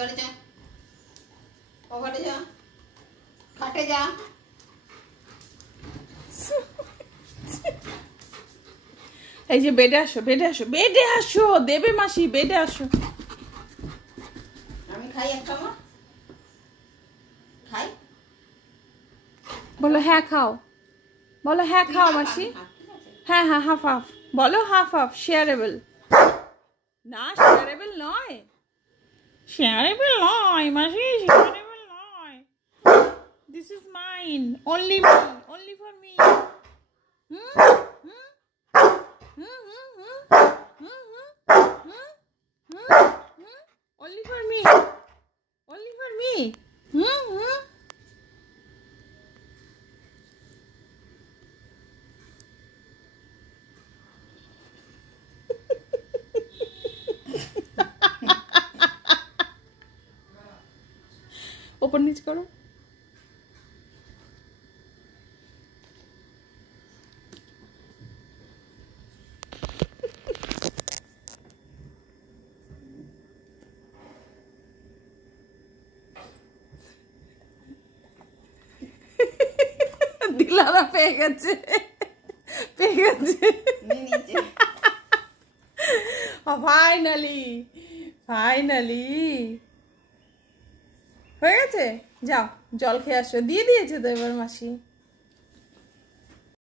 ঘরে যা, ও ঘরে যা, খাটে যা। এই যে বেডে আসো, বেডে আসো, বেডে আসো, দেবে মাসি, বেডে আসো। আমি খাই একটা, মা খাই। বলো হ্যাঁ খাও, বলো হ্যাঁ খাও মাসি। হ্যাঁ হ্যাঁ, হাফ হাফ বলো, হাফ হাফ। শেয়ারেবল না, শেয়ারেবল নয়, শেয়ারেবল নয় মাসি, শেয়ারেবল নয়। This is mine, only me, only for me. Only for me. Only for me. ऊपर नीचे करो। দিলারা পেয়ে গেছে, পেয়ে গেছে। ফাইনালি, ফাইনালি হয়ে গেছে। যাও জল খেয়ে আসো, দিয়ে দিয়েছে তো এবার মাসি।